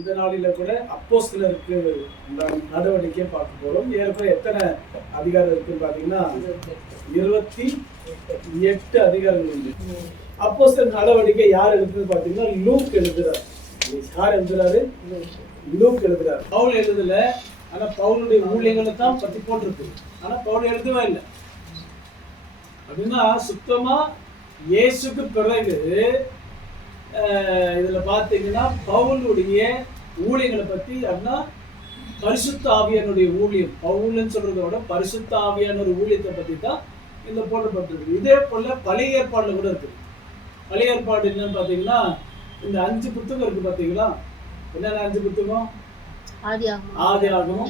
இந்த நாளில கூட அப்போஸ்தலருக்கு நடவடிக்கை பார்க்க போறோம். ஏற்கனவே எத்தனை அதிகாரம் இருக்குன்னு பாத்தீங்கன்னா 28 அதிகாரங்கள் உண்டு. அப்போஸ்தலர் நடவடிக்கை யார் எழுதுன்னு பாத்தீங்கன்னா லூக் எழுதுறாரு. யார் எழுதுறாரு? லூக் எழுதுறாரு. பவுல் எழுதல, ஆனா பவுலுடைய ஊழியங்களை தான் பத்தி போட்டிருக்கு. ஆனா பவுல் எழுதவே இல்லை. அப்படின்னா சுத்தமா இயேசுக்கு பிறகு இதுல பாத்தீங்கன்னா பவுலுடைய ஊழியங்களை பத்தி அப்படின்னா பரிசுத்த ஆவியானுடைய ஊழியம், பவுல்னு சொல்றதை விட பரிசுத்த ஆவியான ஒரு ஊழியத்தை பத்தி தான் இந்த போடப்பட்டிருக்கு. இதே போல பழைய ஏற்பாடுல கூட இருக்கு. பழைய ஏற்பாடு என்னன்னு பாத்தீங்கன்னா இந்த 5 புத்தகம் இருக்கு. பாத்தீங்களா என்னென்ன 5 புத்தகம்? ஆதியாகமம்,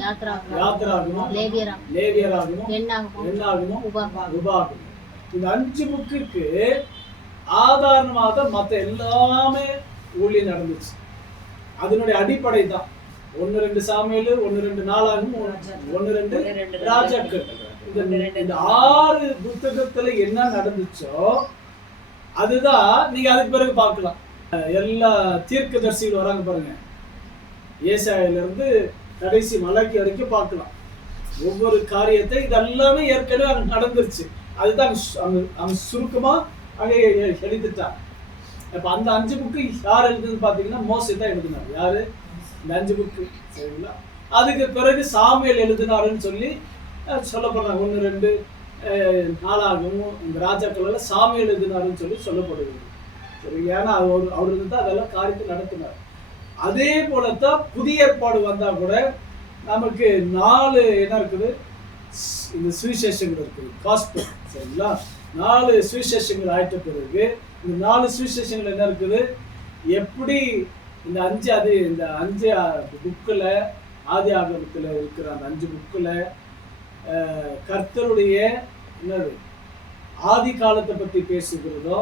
யாத்திராகமம், லேவியராகமம், எண்ணாகமம், உபாகமம். இந்த 5 புக்குக்கு ஆதாரமாக மற்ற எல்லாமே ஊழியம் நடந்துச்சு. அதனுடைய அடிப்படை தான் 1-2 சாமுவேல், 1-2 நாளாகமம், 1-2 ராஜாக்கள். இந்த 6 புத்தகத்துல என்ன நடந்துச்சோ அதுதான் நீங்க அதுக்கு பிறகு பார்க்கலாம். எல்லா தீர்க்கதரிசிகள் வராங்க பாருங்க, ஏசாயால இருந்து கடைசி மலாக்கி வரைக்கும் பார்க்கலாம். ஒவ்வொரு காரியத்தை இதெல்லாமே ஏற்கனவே அங்க நடந்துருச்சு. அதுதான் அங்க சுருக்கமா அங்கே எழுதிட்டான். இப்ப அந்த 5 புக்கு யார் எழுதுன்னு பாத்தீங்கன்னா மோசே தான் எழுதினார். யாரு? இந்த 5 புக்கு, சரிங்களா? அதுக்கு பிறகு சாமுவேல் எழுதினாருன்னு சொல்லி சொல்லப்படுறாங்க. 1-2 நாளாகவும் இந்த ராஜாக்கள் சாமுவேல் எழுதினாருன்னு சொல்லி சொல்லப்படுகிறது. சரி, ஏன்னா அவர் தான் அதெல்லாம் காரியத்தை நடத்தினார். அதே போலத்தான் புதிய ஏற்பாடு வந்தா கூட நமக்கு 4 என்ன இருக்குது? இந்த சுவிசேஷங்கள் இருக்குது, காஸ்பல், சரிங்களா? 4 சுவிசேஷங்கள் ஆயிட்ட பிறகு இந்த 4 சுவிசேஷங்கள் என்ன இருக்குது? எப்படி இந்த 5 புக்கில் ஆதி ஆகமத்தில் இருக்கிற அந்த 5 புக்கில் கர்த்தருடைய என்னது ஆதி காலத்தை பற்றி பேசுகிறதோ,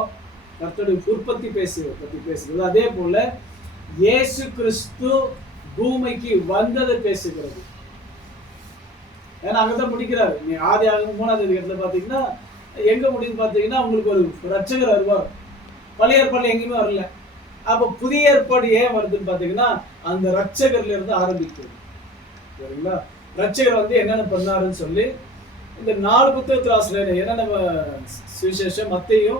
கர்த்தருடைய உற்பத்தி பற்றி பேசுகிறதோ, அதே போல இயேசு கிறிஸ்து பூமிக்கு வந்ததை பேசுகிறது. ஏன்னா அங்கதான் முடிக்கிறாரு. நீ ஆதி ஆகமம் 3ஆவது அதிகாரத்துல பாத்தீங்கன்னா எங்க முடியுது பாத்தீங்கன்னா உங்களுக்கு ஒரு ரட்சகர் வருவார். பழைய ஏற்பாடு எங்கேயுமே வரல. அப்ப புதிய ஏற்பாடு ஏன் வருதுன்னு பாத்தீங்கன்னா அந்த ரட்சகர்ல இருந்து ஆரம்பிக்குது, சரிங்களா? ரட்சகர் என்னென்ன பண்ணாருன்னு சொல்லி இந்த 4 புத்தகத்தில் ஆசிரியர் என்னென்ன சுவிசேஷம், மத்தேயு,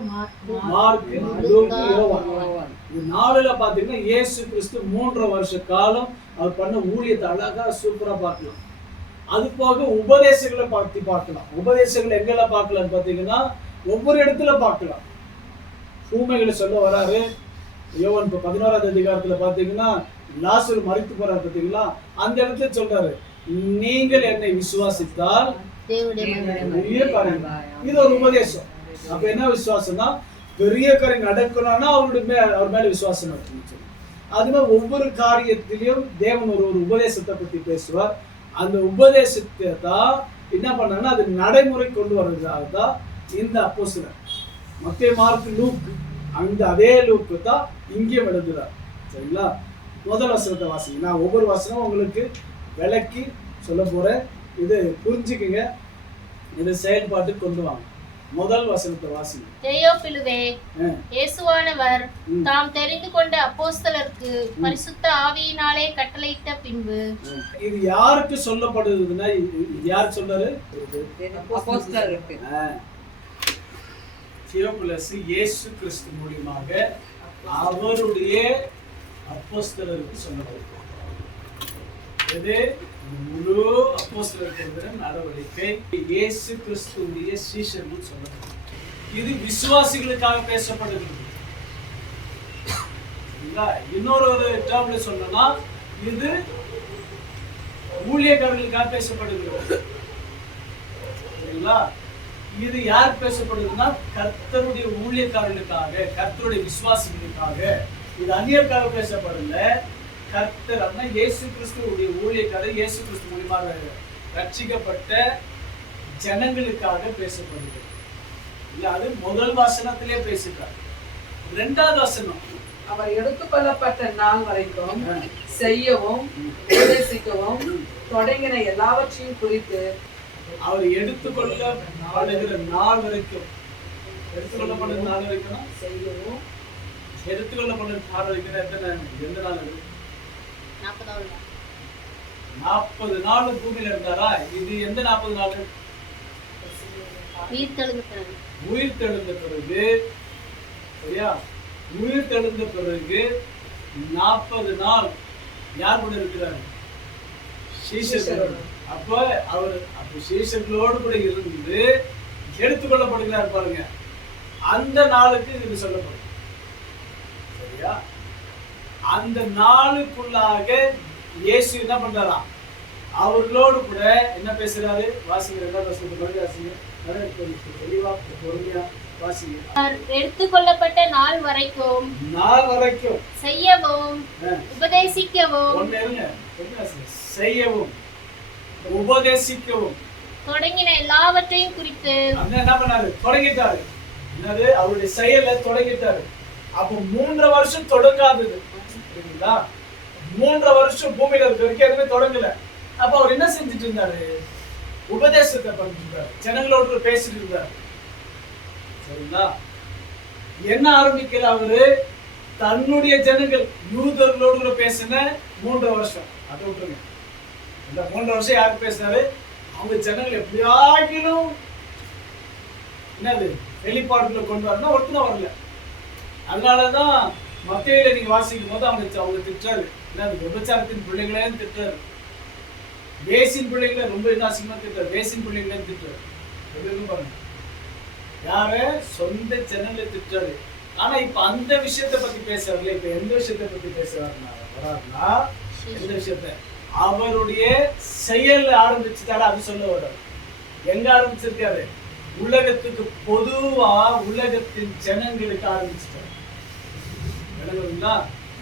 மார்க்கு, லூக்கா, யோவான். இது 4ல பாத்தீங்கன்னா இயேசு கிறிஸ்து 3.5 வருஷ காலம் அவர் பண்ண ஊழியத்தை அழகா சூப்பரா பார்க்கலாம். அது போக உபதேசங்களை பார்க்கலாம். உபதேசங்களை எங்கெல்லாம் பார்க்கலாம்னு பாத்தீங்கன்னா ஒவ்வொரு இடத்துல பார்க்கலாம். பூமைகளை சொல்ல வராரு. யோவான் 11ஆவது அதிகாரத்துல பாத்தீங்கன்னா லாசரு மரித்து போறாரு பாத்தீங்களா, அந்த இடத்துல சொல்றாரு, நீங்கள் என்னை விசுவாசித்தால் இது ஒரு உபதேசம். அப்ப என்ன விசுவாசம்னா பெரிய காரியம் நடக்கணும்னா அவர் மேல விசுவாசம் இருக்குன்னு சொல்லி. அதுமாதிரி ஒவ்வொரு காரியத்திலையும் தேவன் ஒரு உபதேசத்தை பத்தி பேசுவார். அந்த உபதேசத்தை தான் என்ன பண்ணாங்கன்னா அது நடைமுறை கொண்டு வர்றதுக்காக தான் இந்த அப்போஸ்தலர் மத்தேயு, மார்க்கு, லூக், அந்த அதே லூக்கு தான் இங்கேயும் எழுதுறார், சரிங்களா? முதல் வசனத்தை வாசிங்க. நான் ஒவ்வொரு வசனமும் உங்களுக்கு விளக்கி சொல்ல போறேன். இது புரிஞ்சுக்குங்க, இது செயல்பாட்டுக்கு கொண்டு வாங்க. முதல் வசனத்தை வாசிங்க. தெயோப்பிலுவே, இயேசுவானவர் தாம் தெரிந்து கொண்ட அப்போஸ்தலருக்கு பரிசுத்த ஆவியினாலே கட்டளையிட்ட பின்பு. இது யாருக்கு சொல்லப்படுதுன்னா யார் சொல்றாரு? அப்போஸ்தலருக்கு. தியோபிலஸ் இயேசு கிறிஸ்து மூலமாக அவருடைய அப்போஸ்தலருக்கு சொல்லப்படுது. இது முழு அப்போஸ்தலருக்கு நடவடிக்கை இயேசு கிறிஸ்துவுடைய சீஷர்கள் சொல்லப்படுது. இது விசுவாசிகளுக்காக பேசப்படுகிறது. இன்னொரு டேர்ம்ல சொல்லணும்னா இது ஊழியக்காரர்களுக்காக பேசப்படுகிறது. சரிங்களா? இது யார் பேசப்படுதுன்னா கர்த்தருடைய ஊழியக்காரர்களுக்காக, கர்த்தருடைய விசுவாசிகளுக்காக. இது அந்நியருக்காக பேசப்படல. கர்த்தர் அப்படின்னா இயேசு கிறிஸ்துவுடைய ஊழியக்காரர், இயேசு கிறிஸ்து மூலமாக ரட்சிக்கப்பட்ட ஜனங்களுக்காக பேசப்படுகிறது. இல்ல, அது முதல் வசனத்திலே பேசுகிறார். 2வது வசனம், அவர் எடுத்துக்கொள்ளப்பட்ட நாள் வரைக்கும் செய்யவும் உபதேசிக்கவும் தொடங்கின எல்லாவற்றையும் குறித்து அவர் எடுத்துக்கொள்ளப்படுகிற நாள் வரைக்கும், எடுத்துக்கொள்ளப்படுகிற நாள் வரைக்கும் செய்யவும், எடுத்துக்கொள்ளப்படுகிற நாள் வரைக்கும் எந்த நாள்? 40 நாள் பூமியில இருந்தாரா? இது எந்த 40 நாள்? உயிர் தெழுந்த பிறகு. சரியா? உயிர் தெழுந்த பிறகு 40 நாள் யார் கூட இருக்கிறார்? சீஷர்களோடு. அப்ப சீஷர்களோடு கூட இருந்து எடுத்துக்கொள்ளப்படுகிறார் பாருங்க. அந்த நாளுக்கு இது சொல்லப்படும். சரியா? அந்த நாளுக்குள்ளாக இயேசு என்ன பண்றாராம்? அவர்களோடு கூட என்ன பேசுறாரு? வாசிங்க, 2ஆம் வசனத்தை வாசிங்க. தெளிவா பொறுமையா வாசிங்க. எடுத்துக்கொள்ளப்பட்ட நாள் வரைக்கும் செய்யவும் உபதேசிக்கவும் செய்யவும் உபதேசிக்கவும் தொடங்கின எல்லாவற்றையும் குறித்து என்ன பண்ணாரு? தொடங்கிட்டாரு. என்னது? அவருடைய செயலை தொடங்கிட்டாரு. அப்போ 3 வருஷம் தொடங்காதது. சரிங்களா? 3 வருஷம் பூமியில இருக்க வரைக்கும் எதுவுமே தொடங்கல. அப்ப அவர் என்ன செஞ்சுட்டு இருந்தாரு? உபதேசத்தை பண்ணிட்டு இருந்தாரு, ஜனங்களோடு பேசிட்டு இருந்தாரு. சரிங்களா? என்ன ஆரம்பிக்கல அவரு? தன்னுடைய ஜனங்கள் யூதர்களோடு பேசின 3 வருஷம் அதை விட்டுருங்க. இந்த 3 வருஷம் யாருக்கு பேசினாரு? அவங்க ஜனங்கள் எப்படியாகிலும் என்னது வெளிப்பாடுகளை கொண்டு வரணும். ஒருத்தனும் வரல. அதனாலதான் மத்தேயுல நீங்க வாசிக்கும் போது அவங்க திட்டாரு. என்னது? விபச்சாரத்தின் பிள்ளைகளே திட்டாரு. வேசின் பிள்ளைகளை ரொம்ப அசிங்கமா திட்டாரு. வேசின் பிள்ளைகளே திட்டாரு. பாருங்க, யார சொந்த ஜனங்களை திட்டாரு. ஆனா இப்ப அந்த விஷயத்தை பத்தி பேசுறாருல. இப்ப எந்த விஷயத்தை பத்தி பேசுறாருன்னா எந்த விஷயத்த? அவருடைய செயல் ஆரம்பிச்சுட்டாரு. அது சொல்ல வர்றாரு. எங்க ஆரம்பிச்சிருக்காரு? உலகத்துக்கு பொதுவா உலகத்தின் ஜனங்களுக்கு ஆரம்பிச்சுட்டாரு.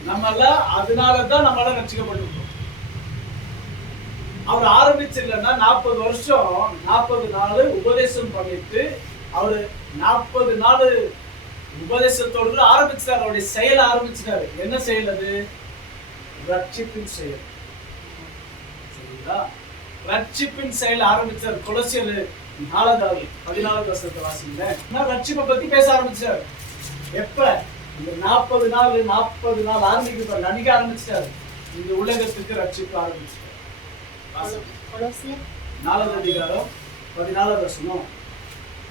நம்மளாம் அதனாலதான் நம்மளால ரட்சிக்கப்பட்டிருக்கோம். அவர் ஆரம்பிச்சிடலன்னா 40 வருஷம் 40 நாள் உபதேசம் பண்ணிட்டு அவரு 40 நாள் உபதேசத்தோடு ஆரம்பிச்சிட்டாரு. அவருடைய செயல் ஆரம்பிச்சிட்டாரு. என்ன செயல் அது? ரட்சிப்பின் செயல். சரிங்களா? ரட்சிப்பின் செயல் ஆரம்பிச்சார். கொலோசியர் 4:14 வருஷத்தை வாசிங்க. ரட்சிப்பை பத்தி பேச ஆரம்பிச்சாரு. எப்ப? இந்த 40 நாள் ஆரம்பிக்க நடிக்க ஆரம்பிச்சிட்டாரு. இந்த உலகத்துக்கு ரட்சிப்பு ஆரம்பிச்சிட்டாரு. 4ஆம் அதிகாரம் 14ஆம் வசனம்.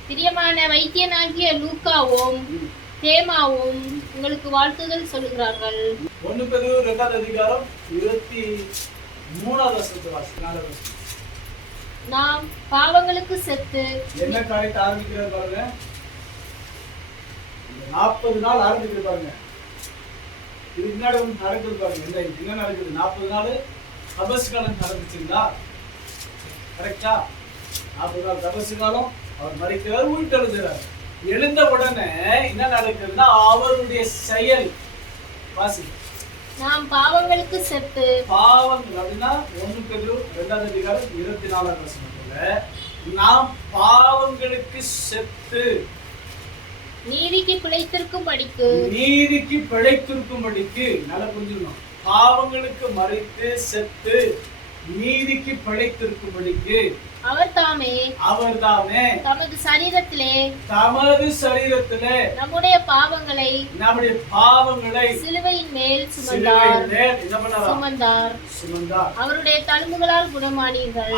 பிரியமான வைத்தியனாகிய லூக்காவும் தேமாவும் உங்களுக்கு வாழ்த்துதல் சொல்லுகிறார்கள். 1 பேதுரு 2ஆம் அதிகாரம் 23ஆம் வசனத்தை வாசிங்க. நாம் பாவங்களுக்கு செத்து என்ன காரியத்தை ஆரம்பிக்கிறார் பாருங்க. 40 நாள் ஆரம்பிக்கிற பாருங்க. இது முன்னாடி நடக்குது பாருங்க. என்ன நடக்குது? 40 நாள் தபசு காலம் நடந்துச்சுங்களா? கரெக்டா? 40 நாள் தபசு காலம். அவர் மரிக்கிறார், உயிர் எழுதுறாரு. எழுந்த உடனே என்ன நடக்குதுன்னா அவருடைய செயல் வாசி. நாம் பாவங்களுக்கு செத்து. பாவங்கள் அப்படின்னா 1 பேதுரு 2ஆம் அதிகாரம் 24ஆம் வசனத்துல நாம் பாவங்களுக்கு செத்து நீதிக்கு பிழைத்திருக்கும்படிக்கு நல்லா புரிஞ்சுக்கணும். பாவங்களுக்கு மரித்து செத்து நீதிக்கு பிழைத்திருக்கும்படிக்கு அவர் தாமே தமது சரீரத்திலே நம்முடைய பாவங்களை சிலுவையின் மேல் சுமந்தார். அவருடைய தழும்புகளால் குணமானீர்கள்.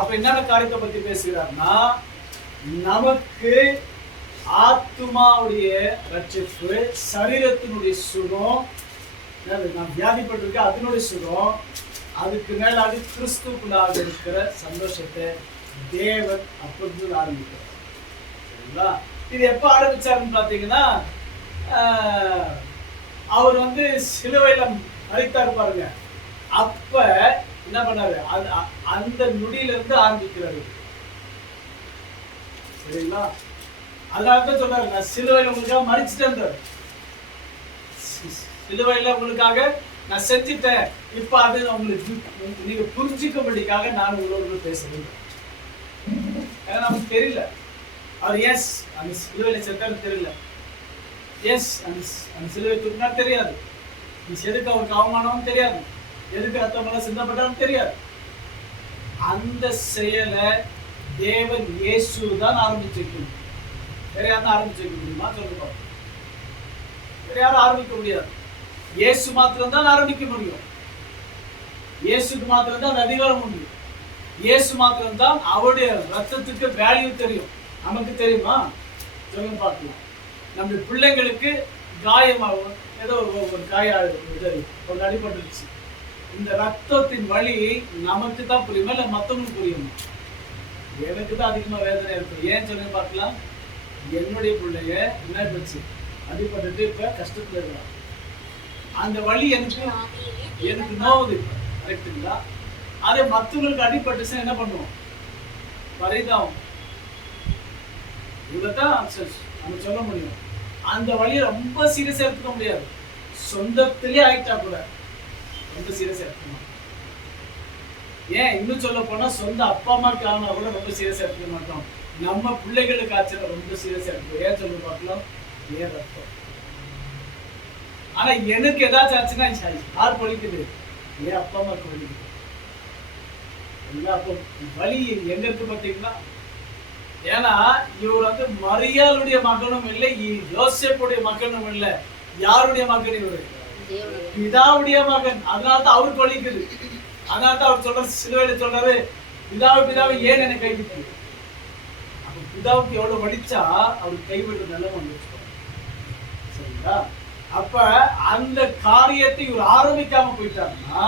அப்ப என்னென்ன காரியத்தை பத்தி பேசுகிறார்னா, நமக்கு ஆத்துமாவுடைய ரட்சிப்பு, சரீரத்தினுடைய சுகம், நாம் வியாதிப்பட்டிருக்க அதனுடைய சுகம், அதுக்கு மேல அது கிறிஸ்துக்குள்ளாக இருக்கிற சந்தோஷத்தை தேவன் அப்பொழுது ஆரம்பிக்கிறார். சரிங்களா? இது எப்ப ஆரம்பிச்சாருன்னு பாத்தீங்கன்னா, அவர் சிலுவையில மரித்தார் பாருங்க. அப்ப என்ன பண்ணாரு? அந்த நொடியில இருந்து ஆரம்பிக்கிறாரு. சரிங்களா? அதனாலதான் சொல்றாரு, நான் சிலுவையில உங்களுக்காக மரிச்சிட்டேன், சிலுவையில உங்களுக்காக நான் செஞ்சிட்டேன். இப்ப அது உங்களுக்கு நீங்க புரிஞ்சுக்கும்படிக்காக நான் உங்களோட பேச வேண்டும். ஏன்னா நமக்கு தெரியல அவர் எஸ் அந்த சிலுவையில செத்தாரு தெரியல. எஸ் அந்த சிலுவை தூக்கினா தெரியாது. எதுக்கு அவருக்கு அவமானம் தெரியாது. எதுக்கு ரத்தமெல்லாம் சிந்தப்பட்டாலும் தெரியாது. அந்த செயலை தேவன் இயேசு தான் ஆரம்பிச்சிருக்கணும். வேற யாரும் ஆரம்பிச்சிருக்க முடியுமா? சொல்லுங்க. வேற யாரும் ஆரம்பிக்க முடியாது. இயேசு மாத்திரம் தான் ஆரம்பிக்க முடியும். இயேசுக்கு மாத்திரம் தான் அந்த அதிகாரம் உண்டு. இயேசு மாத்திரம் தான் அவருடைய ரத்தத்துக்கு வேல்யூ தெரியும். நமக்கு தெரியுமா? சொல்லுங்க பார்க்கலாம். நம்ம பிள்ளைங்களுக்கு காயமாகும், ஏதோ ஒரு ஒரு அடிபட்டுருச்சு. இந்த ரத்தத்தின் வலி நமக்கு தான் புரியுமா இல்லை மற்றவங்களுக்கு புரியுமா? எனக்கு தான் அதிகமாக வேதனை இருக்கு. ஏன் சொல்லுங்க பார்க்கலாம். என்னுடைய பிள்ளைய என்ன போச்சு, அடிபட்டுட்டு இப்ப கஷ்டத்துல இருக்கிறான். அந்த வலி எனக்கு நோவுது. கரெக்டுங்களா? அதே மற்றவங்களுக்கு அடிபட்டுச்சுன்னா என்ன பண்ணுவோம்? பரிதாபம். இவ்வளவுதான் நம்ம சொல்ல முடியும். அந்த வழியை ரொம்ப சீரியஸா எடுத்துக்க முடியாது. சொந்தத்திலே ஆயிட்டா கூட ரொம்ப சீரியஸா எடுத்துக்கணும். ஏன் இன்னும் சொல்ல போனா சொந்த அப்பா அம்மாக்கு ஆனா கூட ரொம்ப சீரியஸா எடுத்துக்க மாட்டோம். நம்ம பிள்ளைகளுக்கு ஆச்சுன்னா ரொம்ப சீரியஸா எடுத்துக்கோ. ஏன் சொல்ல பார்க்கலாம். ஏன் ரத்தம். ஆனா எனக்கு ஏதாச்சும் ஆச்சுன்னா யார் பொழிக்குது? ஏன் அப்பா அம்மாக்கு வலிக்குது. அப்போ வலி எங்க இருக்கு பார்த்தீங்களா? ஏன்னா இவர் மரியாளுடைய மகனும் இல்லை, யோசேப்புடைய மகனும் இல்லை. யாருடைய மகன் இவரு? பிதாவுடைய மகன். அதனால்தான் அவருக்கு வலிக்குது. அதனால்தான் அவர் சொல்றாரு, சிலுவையில சொல்றாரு, பிதாவை ஏன் என்னை கைவிட்டு. அப்ப பிதாவுக்கு எவ்வளவு வலிச்சா அவருக்கு கைவிட்டு நல்ல வந்துச்சு. சரிங்களா? அப்ப அந்த காரியத்தை இவர் ஆரம்பிக்காம போயிட்டாருன்னா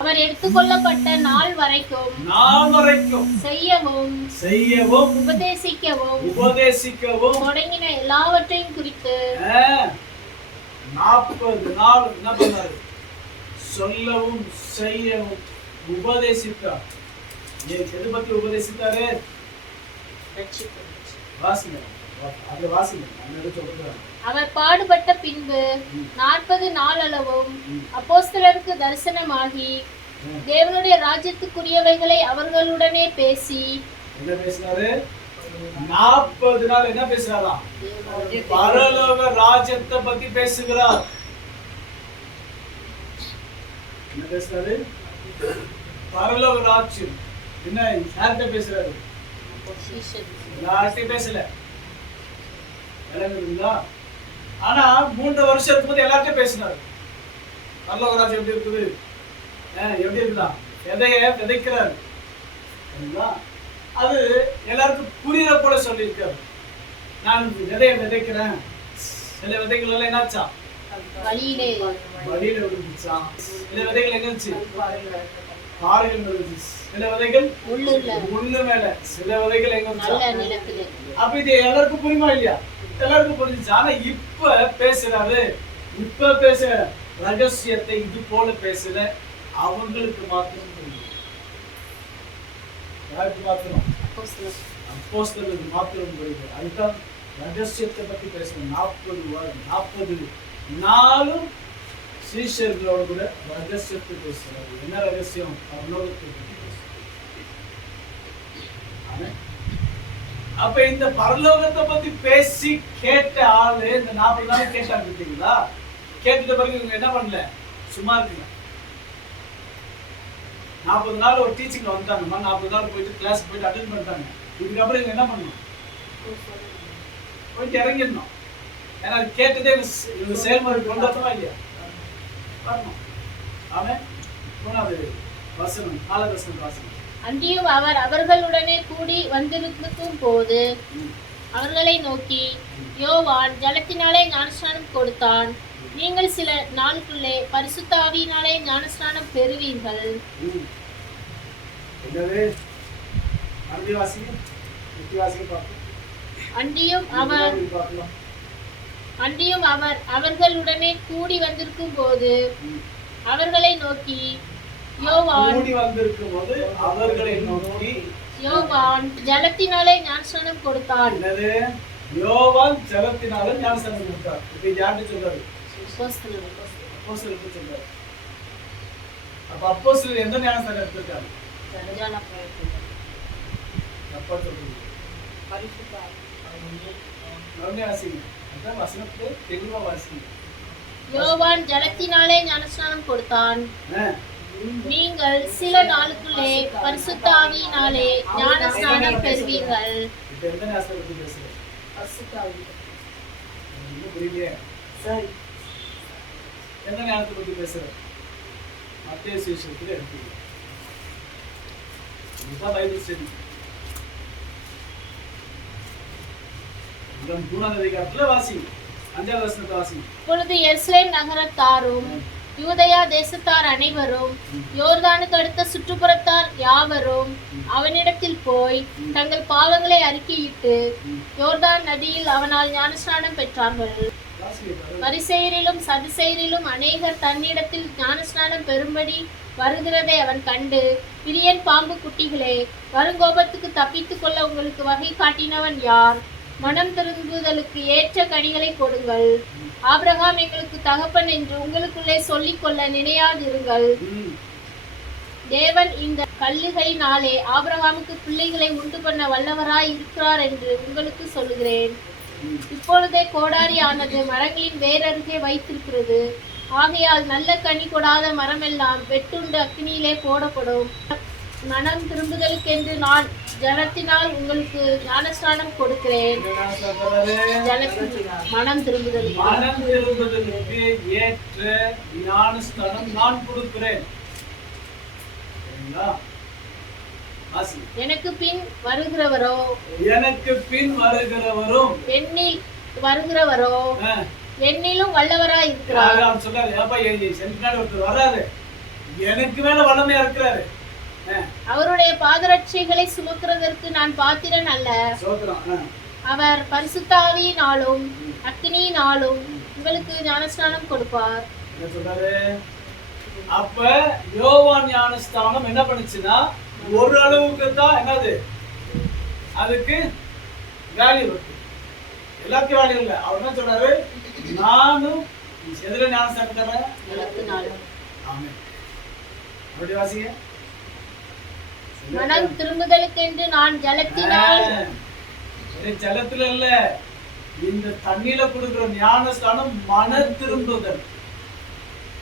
அவர் எடுத்துக்கொள்ளப்பட்ட நாள் வரைக்கும் செய்யவும் உபதேசிக்கவும் தொடங்கின எல்லாவற்றையும் குறித்து 40 நாள் என்ன பண்ணாரு? சொல்லவும் செய்யவும் உபதேசித்தார். எது பத்தி உபதேசித்தாரு? வாசிங்க. அவர் பாடுபட்ட பின்பு 40 நாளளவும் அப்போஸ்தலருக்கு தரிசனமாகி தேவனுடைய ராஜ்யத்துக்குரியவைகளை அவர்களுடனே பேசி. என்ன பேசினாரு? 40 நாள் என்ன பேசுறாராம்? பரலோக ராஜ்யத்தை பத்தி பேசுகிறார். என்ன பேசுறாரு? பரலோக ராஜ்யம். என்ன யார்கிட்ட பேசுறாரு? யார்கிட்ட பேசல. ஆனா 3 வருஷம் இருக்கும்போது எல்லார்ட்டும் பேசினாரு. பரலோக ராஜ்யம் எப்படி இருக்குது, எப்படி இருக்குதான், எதைய விதைக்கிறாரு. அது எல்லாருக்கும் புரியுற போல சொல்லியிருக்காரு. நான் விதைய விதைக்கிறேன். சில விதைகள் எல்லாம் என்னாச்சா? வழியில விழுந்துச்சான். சில விதைகள் எங்க இருந்துச்சு? பாறைகள் விழுந்துச்சு. சில விதைகள் முள்ளு மேல. சில விதைகள் எங்க இருந்துச்சு? அப்ப இது எல்லாருக்கும் புரியுமா இல்லையா? எல்லாருக்கும் புரிஞ்சுச்சு. ஆனா இப்ப பேசுறாரு. இப்ப பேசுற ரகசியத்தை இது போல பேசுற அவங்களுக்கு மாத்திரம் புரியும். யாருக்கு மாத்திரம்? அப்போஸ்தலருக்கு மாத்திரம் புரியுது. அதுதான் ரகசியத்தை பத்தி பேசுறோம். 40 நாளும் சீஷர்களோடு கூட ரகசியத்தை பேசுறாரு. என்ன ரகசியம்? பரலோகத்தை பத்தி பேசுறாரு. அப்ப இந்த பரலோகத்தை பத்தி பேசி கேட்ட ஆளு இந்த 40 நாள் கேட்டாங்க பார்த்தீங்களா? கேட்டுட்ட பிறகு இவங்க என்ன பண்ணல? சும்மா இருக்குங்க. 40 நாள் ஒரு டீச்சிங்ல வந்துட்டாங்கம்மா. 40 நாள் போயிட்டு கிளாஸ் போயிட்டு அட்டென்ட் பண்ணிட்டாங்க. இதுக்கப்புறம் இவங்க என்ன பண்ணணும்? போயிட்டு இறங்கிடணும். ஏன்னா கேட்டதே இவங்க செயல்முறை கொண்டு வரணுமா இல்லையா? வரணும். அவன் 3வது வசனம் 4வது வசனம் வாசனம். அன்றியும் அவர் அவர்களுடனே கூடி வந்திருக்கும் போது அவர்களை நோக்கி, யோவான் ஜலத்தினாலே ஞானஸ்நானம் கொடுத்தான். நீங்கள் சில நாளுக்குள்ளே பரிசுத்த ஆவியினாலே ஞானஸ்நானம் பெறுவீர்கள். அன்றியும் அவர் அவர்களுடனே கூடி வந்திருக்கும் போது அவர்களை நோக்கி, யோவான் ஜலத்தினாலே ஞானஸ்நானம் கொடுத்தான். யோவான் ஜலத்தினாலே ஞானஸ்நானம் கொடுத்தார். இது யாருக்கு சொல்றாரு? அப்போஸ்தலருக்கு சொல்றாரு. அப்ப அப்போஸ்தலர் எந்த ஞானஸ்நானம் எடுத்திருக்காங்க? அப்பா சொல்றாரு. பரிசுத்த ஆவி. அதான் வசனத்தை தெளிவா வாசிங்க. யோவான் ஜலத்தினாலே ஞானஸ்நானம் கொடுத்தான். நீங்கள் சில நாளுக்குள்ளே பரிசுத்த ஆவியினாலே ஞானஸ்நானம் பெறுவீர்கள். எந்த ஞானத்தை பத்தி பேசுற? மத்தேயு சுவிசேஷத்துல இருக்கு. இதுதான் பைபிள் ஸ்டடி. 3ஆம் அதிகாரத்துல வாசி, 5ஆம் வசனத்தை வாசி. இப்பொழுது எருசலேம் நகரத்தாரும் யூதேயா தேசத்தார் அனைவரும் யோர்தானுக்கு அடுத்த சுற்றுப்புறத்தார் யாவரும் அவனிடத்தில் போய் தங்கள் பாவங்களை அறிக்கையிட்டு யோர்தான் நதியில் அவனால் ஞானஸ்நானம் பெற்றார்கள். பரிசேயரிலும் சதுசேயரிலும் அநேகர் தன்னிடத்தில் ஞானஸ்நானம் பெறும்படி வருகிறதை அவன் கண்டு, பிரியன் பாம்பு குட்டிகளே, வருங்கோபத்துக்கு தப்பித்துக் கொள்ள உங்களுக்கு வகை காட்டினவன் யார்? மனம் திரும்புதலுக்கு ஏற்ற கனிகளை கொடுங்கள். ஆபிரகாம் எங்களுக்கு தகப்பன் என்று உங்களுக்குள்ளே சொல்லிக் கொள்ள நினையாதிருங்கள். தேவன் இந்த கல்லுகளினாலே ஆபிரகாமுக்கு பிள்ளைகளை உண்டு பண்ண வல்லவராய் இருக்கிறார் என்று உங்களுக்கு சொல்லுகிறேன். இப்பொழுதே கோடாரி ஆனது மரங்களின் வேரருகே வைத்திருக்கிறது. ஆகையால் நல்ல கனி கொடாத மரமெல்லாம் வெட்டுண்டு அக்கினியிலே போடப்படும். மனம் திரும்புதலுக்கென்று நான் ஜலத்தினால் உங்களுக்கு ஞானஸ்நானம் கொடுக்கிறேன். மனம் திரும்புதலுக்கு ஏற்ற ஞானஸ்நானம் நான் கொடுக்கிறேன். எனக்கு பின் வருகிறவரோ என்னில் வருகிறவரோ என்னிலும் வல்லவராய் இருக்கிறார். வராது, எனக்கு மேல வல்லமையா இருக்கிறாரு. அவருடைய பாதரட்சைகளை சுமக்கிறதற்கு நான் பாத்திரன் அல்ல. அவர் பரிசுத்த ஆவியினாலும் அக்கினியினாலும் உங்களுக்கு ஞானஸ்நானம் கொடுப்பார். அப்ப யோவான் ஞானஸ்நானம் என்ன பண்ணுச்சுன்னா ஒரு அளவுக்கு தான் என்னது, அதுக்கு வேல்யூ இருக்கு, எல்லாத்தையும் வேல்யூ இல்லை. அவர் என்ன சொல்றாரு, நானும் எதுல ஞானஸ்நானம் தரேன்? அப்படி வாசிங்க. மனம் திரும்புதலுக்கென்று நான் ஜலத்தினால், ஜலத்துல இல்ல, இந்த தண்ணியில கொடுக்கிற ஞானஸ்நானம் மன திரும்புதல்.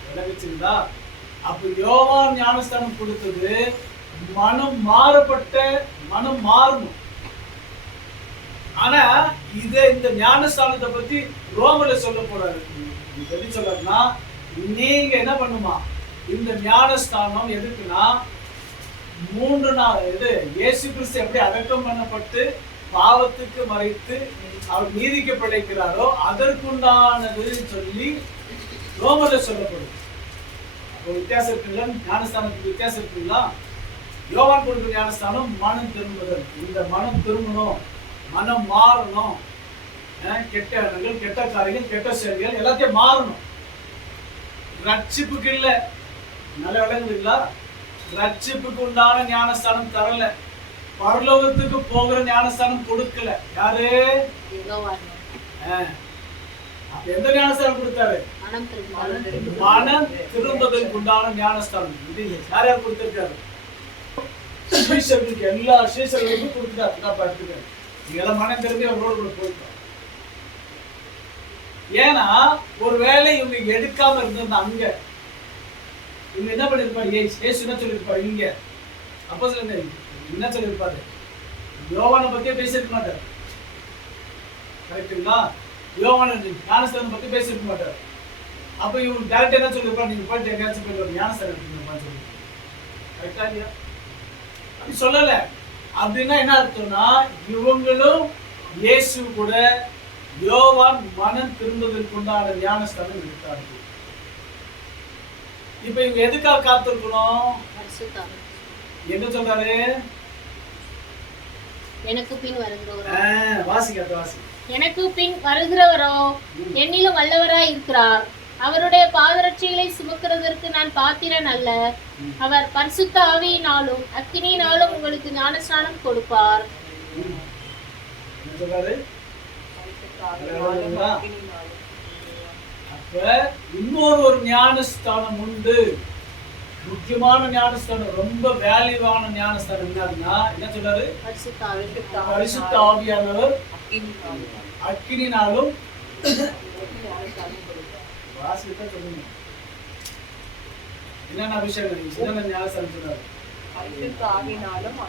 விளங்குச்சுங்களா? அப்ப யோவான் ஞானஸ்தானம் கொடுத்தது மனம் மாறப்பட்ட, மனம் மாறணும். ஆனா இந்த ஞானஸ்தானத்தை பத்தி ரோமல சொல்ல போறாரு. எப்படி சொல்றாருன்னா, நீங்க என்ன பண்ணுமா, இந்த ஞானஸ்தானம் எதுக்குன்னா 3 நாள் இது இயேசு கிறிஸ்து எப்படி அடக்கம் பண்ணப்பட்டு பாவத்துக்கு மறைத்து அவர் நீதிக்கு படைக்கிறாரோ அதற்குண்டானது சொல்லி ரோமல சொல்லப்படும். வித்தியாசம் இருக்குல்ல, ஞானஸ்தானத்துக்கு வித்தியாசம் இருக்குல்ல. யோவான் கொடுக்கிற ஞானஸ்தானம் மனம் திரும்புதல். இந்த மனம் திரும்பணும், மனம் மாறணும், கெட்ட எண்ணங்கள், கெட்ட காரியங்கள், கெட்ட செயல்கள் எல்லாத்தையும் மாறணும். ரட்சிப்புக்கு இல்ல, நல்ல விளங்குதுங்களா? ரட்சிப்புக்கு உண்டான ஞானஸ்தானம் தரல, பரலோகத்துக்கு போகிற ஞானஸ்தானம் கொடுக்கல. யாரு? எந்த ஞானஸ்தானம் கொடுத்தாரு? மனம் திரும்புதலுக்கு உண்டான ஞானஸ்தானம். இது யார் யார் கொடுத்திருக்காரு? ஸ்ரீசர்களுக்கு, எல்லா ஸ்ரீசர்களுக்கும் கொடுத்துட்டாரு. நான் பார்த்துக்கிறேன், நீங்க எல்லாம் மனம் திரும்பி அவரோட கூட போயிட்டோம். ஏன்னா ஒருவேளை இவங்க எடுக்காம இருந்திருந்தா அங்க இவங்க என்ன பண்ணிருப்பாரு? ஏசு என்ன சொல்லிருப்பாரு? இங்க அப்போ என்ன சொல்லிருப்பாரு? யோவானை பத்தியே பேசிருக்க மாட்டார். கரெக்டுங்களா? யோவான ஞானஸ்தானம் பத்தி பேசிருக்க மாட்டார். அப்ப இவங்க டேரக்டா என்ன சொல்லிருப்பாரு? நீங்க போயிட்டு எங்கேயாச்சும் போயிட்டு ஞானஸ்தானம் எடுத்துக்கணும்னு சொல்லி. கரெக்டா இல்லையா? அப்படி சொல்லல. அப்படின்னா என்ன அர்த்தம்னா, இவங்களும் இயேசு கூட யோவான் மனம் திரும்புவதற்கு உண்டான ஞானஸ்தானம் எடுத்தார்கள். இப்ப இவங்க எதுக்காக காத்திருக்கணும்? என்ன சொல்றாரு? எனக்கு பின் வருகிறவரோ, வாசி. எனக்கு பின் வருகிறவரோ என்னிலும் வல்லவராய் இருக்கிறார். அவருடைய பாதரட்சைகளை சுமக்கிறதற்கு நான் பாத்திரன் அல்ல. அவர் பரிசுத்த ஆவியினாலும் அக்கினியினாலும் உங்களுக்கு ஞானஸ்நானம் கொடுப்பார். அப்ப இன்னொரு ஞானஸ்தானம் உண்டு, முக்கியமான ஞானஸ்தானம், ரொம்ப வேல்யூவான ஞானஸ்தானம். என்னதுன்னா என்ன சொல்றாரு? பரிசுத்த ஆவியானவர் அக்கினினாலும் சொல்லுங்க. என்னென்ன அபிஷேகம், என்னென்ன ஞானஸ்தானம் சொல்றாரு?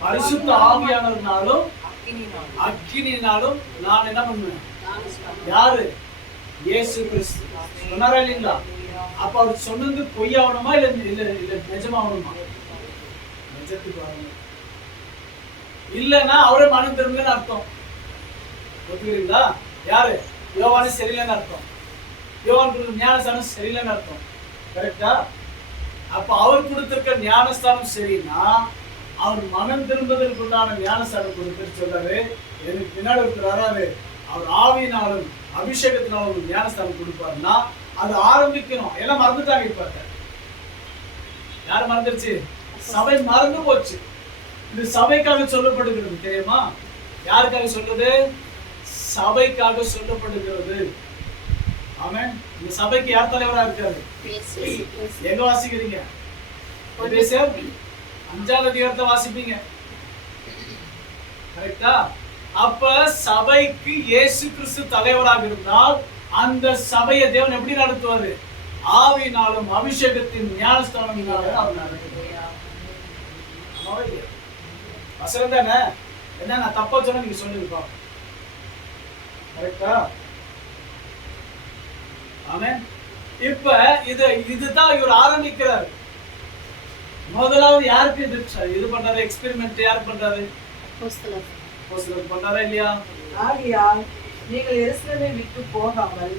பரிசுத்த ஆவியானவர்னாலும் அக்கினினாலும் நான் என்ன பண்ணுவேன்? யாரு? இயேசு கிறிஸ்து சொன்னாரா இல்லைங்களா? அப்ப அவர் சொன்னது பொய்யாகணுமா இல்ல இல்ல இல்ல நிஜமாகணுமா? நிஜத்துக்கு வரணும். இல்லன்னா அவரே மனம் திரும்பலன்னு அர்த்தம். ஒத்துக்கிறீங்களா? யாரு? யோவானு சரியில்லைன்னு அர்த்தம். யோவான் ஞானஸ்தானம் சரியில்லைன்னு அர்த்தம். கரெக்டா? அப்ப அவர் கொடுத்திருக்க ஞானஸ்தானம் சரின்னா அவர் மனம் திரும்புவதற்கு உண்டான ஞானஸ்தானம் கொடுத்துட்டு சொல்றாரு, எனக்கு பின்னாடி ஒருத்தர் வராரு, அவர் ஆவியினாலும் அபிஷேகத்தினாலும் ஒரு ஞானஸ்தானம் கொடுப்பாருன்னா அது ஆரம்பிக்கணும். எல்லாம் மறந்துட்டாங்க. இப்ப யார் மறந்துருச்சு? சபை மறந்து போச்சு. இது சபைக்காக சொல்லப்படுகிறது தெரியுமா? யாருக்காக சொல்லுது? சபைக்காக சொல்லப்படுகிறது. ஆமென். இந்த சபைக்கு யார் தலைவரா இருக்காரு? எங்க வாசிக்கிறீங்க? எபேசியர் 5ஆம் அதிகாரத்தை வாசிப்பீங்க. கரெக்டா? அப்ப சபைக்கு இயேசு கிறிஸ்து தலைவராக இருந்தால் அந்த சபையை தேவன் எப்படி நடத்துவாரு? ஆவியினாலும் அபிஷேகத்தின் ஞானஸ்தானத்தினால அவர் நடத்துவார். வசனம் தானே? என்ன நான் தப்பா சொன்னா நீங்க சொல்லிருப்பா. கரெக்டா? ஆமென். இப்ப இதுதான் இவர் ஆரம்பிக்கிறார். முதலாவது யாருக்கு இது பண்றாரு? எக்ஸ்பெரிமெண்ட் யார் பண்றாரு? அப்போஸ்தலர் பண்றாரா இல்லையா? ஆகையால் நீங்கள் எருசலேமை விட்டு போகாமல்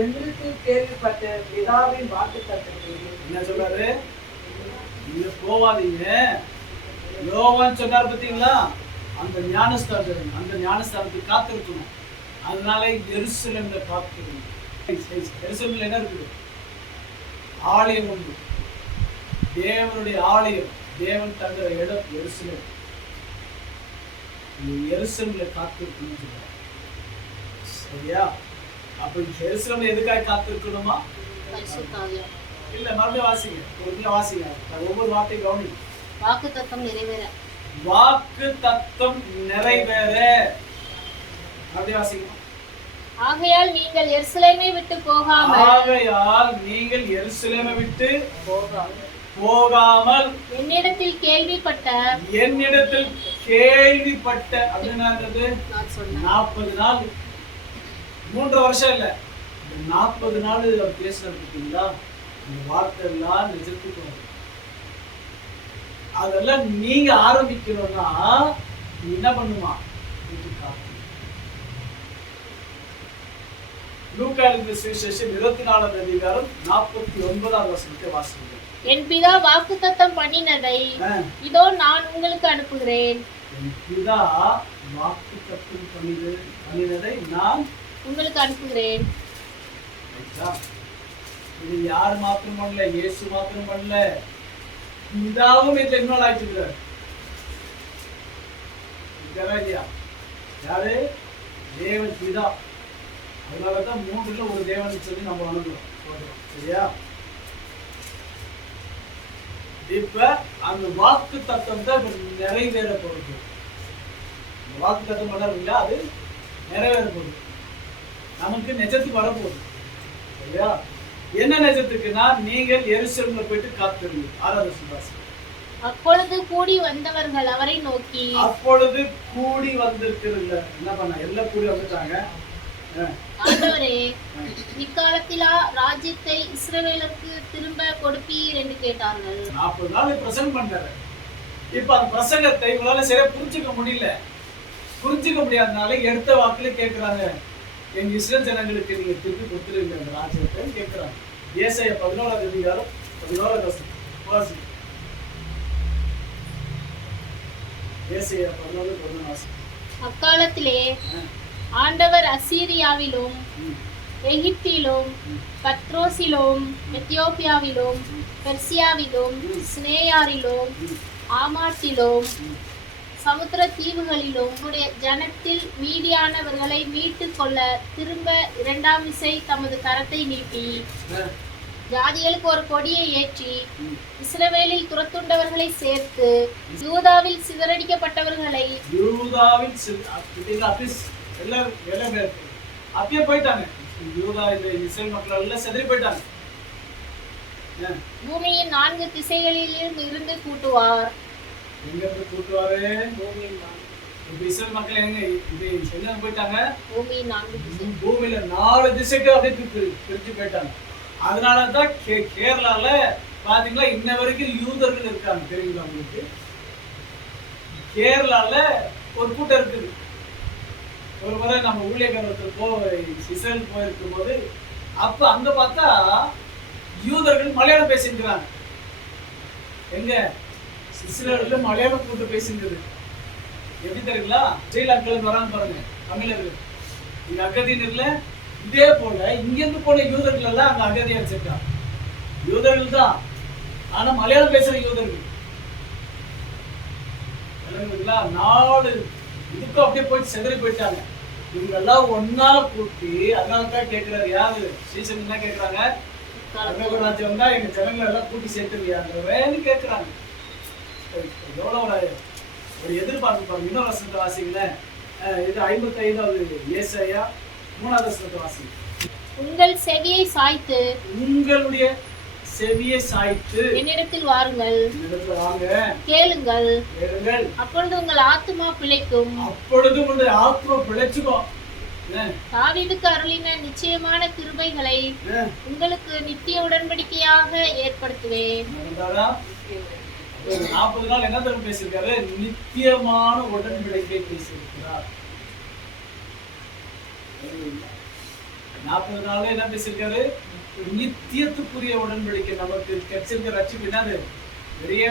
என்று கேள்விப்பட்ட பிதாவின் வாக்குத்தத்தத்தை என்ன சொல்றாரு? நீங்க போவாதீங்க. யோவான் சொன்னார் பாத்தீங்களா? அந்த ஞானஸ்தானத்துக்கு காத்திருக்கணும். அதனால எருசலேம்ல காத்திருக்கணும். எருசலேம்ல என்ன இருக்குது? ஆலயம் உண்டு. தேவனுடைய ஆலயம், தேவன் தங்குற இடம் எருசலேம். எருசலேம்ல காத்திருக்கணும் சொல்றாரு. சரியா? அப்ப எருசலேம்ல எதுக்காக காத்திருக்கணுமா? இல்ல, மறுபடியும் வாசிங்க. பொறுமையா வாசிங்க. ஒவ்வொரு வார்த்தை கவனி. வாக்கு தத்தம் நிறைவேற. வாக்கு தத்தம் நிறைவேற. அப்படியே வாசிங்க. ஆகையால் நீங்கள் எருசலேமை விட்டு போகாமல் என்னிடத்தில் கேள்விப்பட்ட அப்படின்னா 40 நாள், 3 வருஷம் இல்ல, 40 நாள் அவர் பேசுறது பார்த்தீங்களா? இந்த வார்த்தை எல்லாம் நிஜத்துக்கு வரும். அதெல்லாம் நீங்க ஆரம்பிக்கணும்னா என்ன பண்ணுமா? லூக்கா எழுதின சுவிசேஷம் 24ஆம் அதிகாரம் 49ஆம் வசனத்தை வாசிங்க. என் பிதா வாக்குத்தத்தம் பண்ணினதை இதோ நான் உங்களுக்கு அனுப்புகிறேன். என் பிதா வாக்குத்தத்தம் பண்ணினதை நான் உங்களுக்கு அனுப்புகிறேன். இது யார் மாத்திரம் பண்ணல, இயேசு மாத்திரம் பண்ணல, பிதாவும் இதுல இன்வால்வ் ஆயிட்டுக்கிறார். யாரு? தேவன் பிதா. அதனாலதான் 3ல ஒரு தேவன் சொல்லி நம்ம வணங்குறோம். சரியா? இப்ப அந்த வாக்கு தத்தம் தான் நிறைவேற போகுது. வாக்கு தத்தம் பண்ணாருங்களா? அது நிறைவேற போகுது. நமக்கு நிஜத்துக்கு வரப்போகுது. சரியா? என்ன நிஜத்துக்குன்னா, நீங்கள் எருசலேம்ல போயிட்டு காத்திருங்க. 6வது வசனம். அப்பொழுது கூடி வந்தவர்கள் அவரை நோக்கி, அப்பொழுது கூடி வந்திருக்கிறீங்க. என்ன பண்ண? எல்லாம் கூடி வந்துட்டாங்க. ஆண்டவரே, இக்காலத்திலா ராஜ்யத்தை இஸ்ரவேலுக்கு திரும்ப கொடுப்பீர் என்று கேட்டார்கள். 40 நாள் பிரசங்கம் பண்றாரு. இப்ப அந்த பிரசங்கத்தை உங்களால சரியா புரிஞ்சுக்க முடியல. புரிஞ்சுக்க முடியாதனால எடுத்த வாக்குல கேட்கிறாங்க, எங்க இஸ்ரேல் ஜனங்களுக்கு நீங்க திருப்பி கொடுத்துருங்க அந்த ராஜ்யத்தை கேட்கிறாங்க. ஏசாயா 11ஆம் அதிகாரம் 11ஆம் வசனம். ஏசாயா 11:11. அக்காலத்திலே ஆண்டவர் அசீரியாவிலும் எகிப்திலும் பத்ரோசிலும் எத்தியோப்பியாவிலும் பெர்சியாவிலும் சினேயாரிலும் ஆமாத்திலும் சமுத்திர தீவுகளிலும் உடைய ஜனத்தில் மீதியானவர்களை மீட்டுக் கொள்ள திரும்ப 2ஆம் விசை தமது கரத்தை நீட்டி ஜாதிகளுக்கு ஒரு கொடியை ஏற்றி இஸ்ரவேலில் துரத்துண்டவர்களை சேர்த்து யூதாவில் சிதறடிக்கப்பட்டவர்களை அப்படியே போயிட்டாங்க. யூதா இந்த இஸ்ரேல் மக்கள் எல்லாம் சிதறி போயிட்டாங்க. பூமியின் 4 திசைகளிலும் இருந்து கூட்டுவார். எங்க இருந்து கூட்டுவாரு? இப்ப இஸ்ரேல் மக்கள் எங்க போயிட்டாங்க? பூமியின் 4 திசை. பூமியில 4 திசைக்கு அப்படியே பிரிச்சு போயிட்டாங்க. அதனாலதான் கேரளால பாத்தீங்களா இன்ன வரைக்கும் யூதர்கள் இருக்காங்க. தெரியுங்களா உங்களுக்கு? கேரளால ஒரு கூட்டம் இருக்குது. ஒரு முறை நம்ம ஊழியக்காரர்கள் இஸ்ரேல் போயிருக்கும் போது அப்ப அங்க பார்த்தா யூதர்கள் மலையாளம் பேசிக்கிறாங்க. எங்க இஸ்ரேல்ல மலையாளம் கூட்டு பேசிக்கிறது எப்படி தெரியுங்களா? ஸ்ரீலங்கால வராங்க பாருங்க தமிழர்கள், இங்க அகதியினர்ல இதே போல இங்கிருந்து போன யூதர்கள் எல்லாம் அங்க அகதியா வச்சிருக்காங்க. யூதர்கள் தான், ஆனா மலையாளம் பேசுற யூதர்கள். நாலு இதுக்கும் அப்படியே போய் செதறி போயிட்டாங்க. இவங்க எல்லாம் ஒன்னா கூட்டி அதனாலதான் கேட்கிறாரு யாரு சீசன் என்ன கேட்கறாங்க? ராஜ்யம் வந்தா எங்க ஜனங்களை எல்லாம் கூட்டி சேர்த்துருவியான்னு கேட்கிறாங்க. எவ்வளவு ஒரு எதிர்பார்ப்பு பாருங்க. இன்னொரு வசனத்தை வாசிங்கள, இது 55வது ஏசாயா 3வது வசனத்தை வாசிங்க. உங்கள் செவியை சாய்த்து, உங்களுடைய செவியை சாய்த்து என்னிடத்தில் வாருங்கள், என்னிடத்தில் வாங்க, கேளுங்கள், கேளுங்கள், அப்பொழுது உங்கள் ஆத்துமா பிழைக்கும். அப்பொழுது உங்களுடைய ஆத்மா பிழைச்சுக்கும். தாவீதுக்கு அருளின நிச்சயமான கிருபைகளை உங்களுக்கு நித்திய உடன்படிக்கையாக ஏற்படுத்துவேன். 40 நாள் என்ன தரம் பேசியிருக்காரு? நித்தியமான உடன்படிக்கை பேசியிருக்கிறார். 40 நாள் என்ன பேசியிருக்காரு? நித்தியத்துக்குரிய உடன்படிக்கை. நமக்கு கிடைச்சிருக்க ரட்சிப்பு என்னது? வெறிய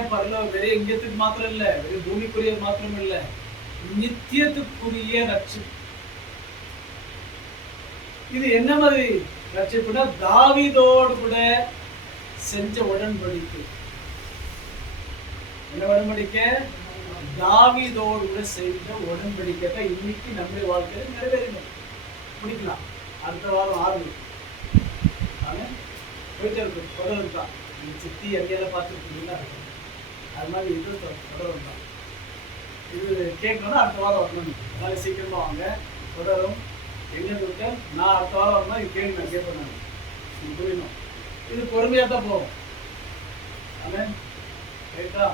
வெறிய இங்கத்துக்கு மாத்திரம் இல்ல, வெறிய பூமிக்குரிய மாத்திரம் இல்ல, நித்தியத்துக்குரிய ரட்சிப்பு. இது என்ன மாதிரி ரட்சிப்புனா தாவீதோடு கூட செஞ்ச உடன்படிக்கை. என்ன உடன்படிக்கை? தாவீதோடு கூட செய்த உடன்படிக்கை தான் இன்னைக்கு நம்முடைய வாழ்க்கையில நிறைவேறணும். முடிக்கலாம். அடுத்த வாரம் 6 போயிட்டு இருக்கு. தொடரும் தான். சித்தி எங்கேயெல்லாம் பார்த்துருக்கீங்களா? அது மாதிரி இது தொடரும் தான். இது கேட்கணும்னா அடுத்த வாரம் வரணும். அதனால சீக்கிரமா வாங்க. தொடரும் எங்க இருக்க நான் அடுத்த வாரம் வரணும். இது கேள்வி நான் கேட்பேன். நான் புரியணும். இது பொறுமையா தான் போகும். ஆமாம், ரைட்டா?